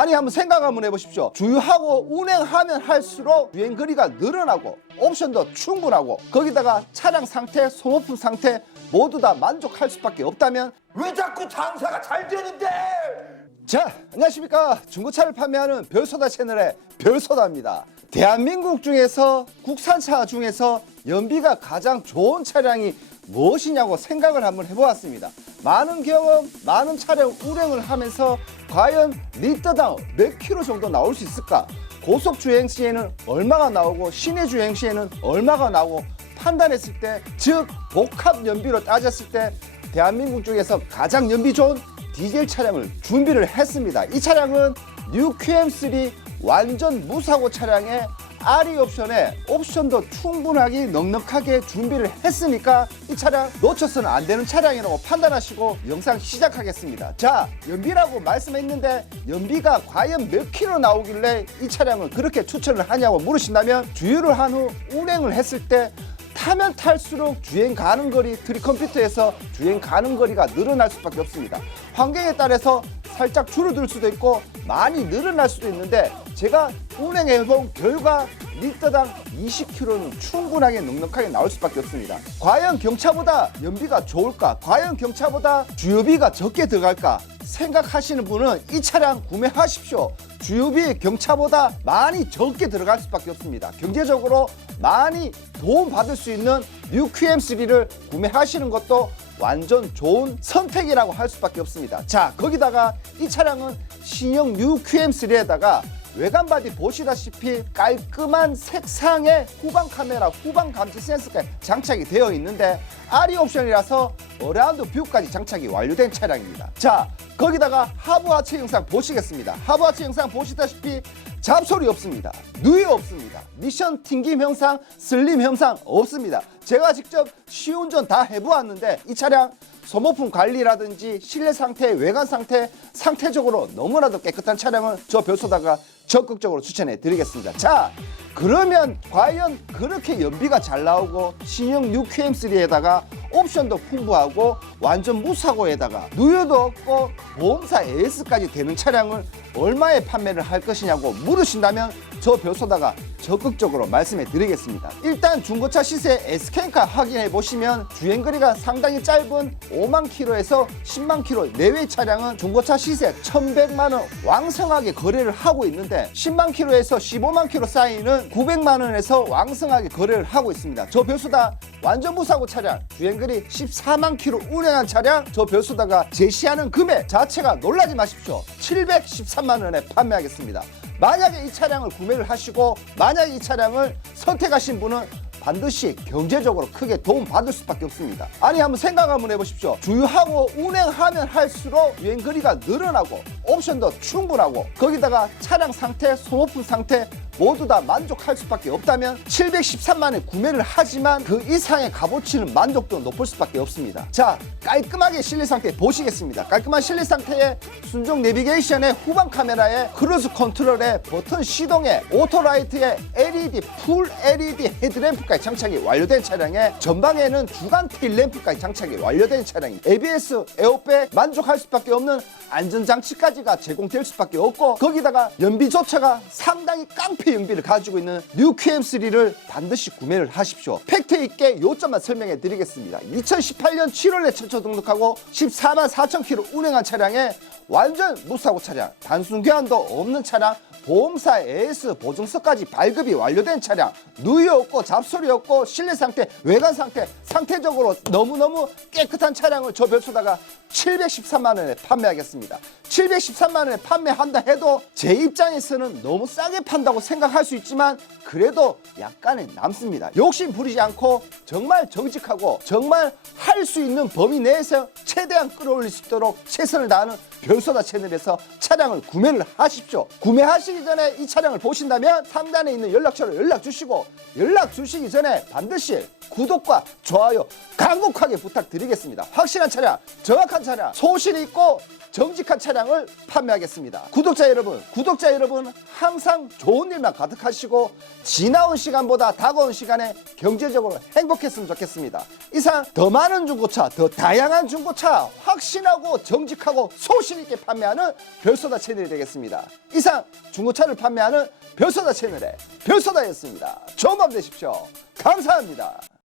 아니 한번 생각 한번 해보십시오. 주유하고 운행하면 할수록 주행 거리가 늘어나고 옵션도 충분하고 거기다가 차량 상태, 소모품 상태 모두 다 만족할 수밖에 없다면 왜 자꾸 장사가 잘 되는데? 자, 안녕하십니까. 중고차를 판매하는 별소다 채널의 별소다입니다. 대한민국 중에서 국산차 중에서 연비가 가장 좋은 차량이 무엇이냐고 생각을 한번 해보았습니다. 많은 경험, 많은 차량 운행을 하면서 과연 리터당 몇 킬로 정도 나올 수 있을까? 고속 주행 시에는 얼마가 나오고 시내 주행 시에는 얼마가 나오고 판단했을 때, 즉 복합 연비로 따졌을 때 대한민국 중에서 가장 연비 좋은 디젤 차량을 준비를 했습니다. 이 차량은 뉴 QM3 완전 무사고 차량에 RE 옵션에 옵션도 충분하게 넉넉하게 준비를 했으니까 이 차량 놓쳐서는 안 되는 차량이라고 판단하시고 영상 시작하겠습니다. 자, 연비라고 말씀했는데 연비가 과연 몇 킬로 나오길래 이 차량을 그렇게 추천을 하냐고 물으신다면 주유를 한 후 운행을 했을 때 타면 탈수록 주행 가는 거리 트리 컴퓨터에서 주행 가는 거리가 늘어날 수밖에 없습니다. 환경에 따라서 살짝 줄어들 수도 있고 많이 늘어날 수도 있는데 제가 운행해 본 결과 리터당 20km는 충분하게 넉넉하게 나올 수밖에 없습니다. 과연 경차보다 연비가 좋을까? 과연 경차보다 주유비가 적게 들어갈까? 생각하시는 분은 이 차량 구매하십시오. 주유비 경차보다 많이 적게 들어갈 수밖에 없습니다. 경제적으로 많이 도움 받을 수 있는 뉴 QM3를 구매하시는 것도 완전 좋은 선택이라고 할 수밖에 없습니다. 자, 거기다가 이 차량은 신형 뉴 QM3에다가 외관 바디 보시다시피 깔끔한 색상의 후방 카메라, 후방 감지 센서가 장착이 되어 있는데 RE 옵션이라서 어라운드 뷰까지 장착이 완료된 차량입니다. 자, 거기다가 하부 하체 영상 보시겠습니다. 하부 하체 영상 보시다시피 잡소리 없습니다. 누이 없습니다. 미션 튕김 형상, 슬림 형상 없습니다. 제가 직접 시운전 다 해보았는데 이 차량 소모품 관리라든지 실내 상태, 외관 상태, 상태적으로 너무나도 깨끗한 차량을 저 별소다가 적극적으로 추천해 드리겠습니다. 자, 그러면 과연 그렇게 연비가 잘 나오고 신형 6QM3에다가 옵션도 풍부하고 완전 무사고에다가 누유도 없고 보험사 AS까지 되는 차량을 얼마에 판매를 할 것이냐고 물으신다면 저 별소다가 적극적으로 말씀해 드리겠습니다. 일단 중고차 시세 S캔카 확인해 보시면 주행거리가 상당히 짧은 5만 킬로에서 10만 킬로 내외 차량은 중고차 시세 1,100만 원 왕성하게 거래를 하고 있는데 10만 킬로에서 15만 킬로 사이는 900만 원에서 왕성하게 거래를 하고 있습니다. 저 별수다 완전 무사고 차량 주행거리 14만 킬로 운행한 차량 저 별수다가 제시하는 금액 자체가 놀라지 마십시오. 713만 원에 판매하겠습니다. 만약에 이 차량을 구매를 하시고 만약에 이 차량을 선택하신 분은 반드시 경제적으로 크게 도움 받을 수밖에 없습니다. 아니 한번 생각 한번 해보십시오. 주유하고 운행하면 할수록 주행거리가 늘어나고 옵션도 충분하고 거기다가 차량 상태, 소모품 상태 모두 다 만족할 수밖에 없다면 713만에 구매를 하지만 그 이상의 값어치는 만족도 높을 수밖에 없습니다. 자, 깔끔하게 실내 상태 보시겠습니다. 깔끔한 실내 상태에 순정 내비게이션의 후방 카메라에 크루즈 컨트롤에 버튼 시동에 오토라이트에 LED 풀 LED 헤드램프까지 장착이 완료된 차량에 전방에는 주간 테일 램프까지 장착이 완료된 차량이 ABS 에어백 만족할 수밖에 없는 안전장치까지가 제공될 수밖에 없고 거기다가 연비조차가 상당히 깡패 연비를 가지고 있는 뉴 QM3를 반드시 구매를 하십시오. 팩트 있게 요점만 설명해 드리겠습니다. 2018년 7월에 최초 등록하고 14만 4천 킬로 운행한 차량에 완전 무사고 차량, 단순 교환도 없는 차량, 보험사 AS 보증서까지 발급이 완료된 차량, 누이 없고 잡소리 없고 실내 상태, 외관 상태, 상태적으로 너무너무 깨끗한 차량을 저 별수다가 713만 원에 판매하겠습니다. 713만 원에 판매한다 해도 제 입장에서는 너무 싸게 판다고 생각할 수 있지만 그래도 약간의 남습니다. 욕심 부리지 않고 정말 정직하고 정말 할 수 있는 범위 내에서 최대한 끌어올릴 수 있도록 최선을 다하는 별소다 채널에서 차량을 구매를 하십시오. 구매하실 구매 하시기 전에 이 차량을 보신다면 상단에 있는 연락처로 연락 주시고 연락 주시기 전에 반드시 구독과 좋아요 간곡하게 부탁드리겠습니다. 확실한 차량, 정확한 차량, 소신 있고 정직한 차량을 판매하겠습니다. 구독자 여러분, 구독자 여러분 항상 좋은 일만 가득하시고 지나온 시간보다 다가온 시간에 경제적으로 행복했으면 좋겠습니다. 이상 더 많은 중고차, 더 다양한 중고차 확신하고 정직하고 소신 있게 판매하는 별소다 채널이 되겠습니다. 이상 중 고차를 판매하는 별소다 채널의 별소다였습니다. 좋은 밤 되십시오. 감사합니다.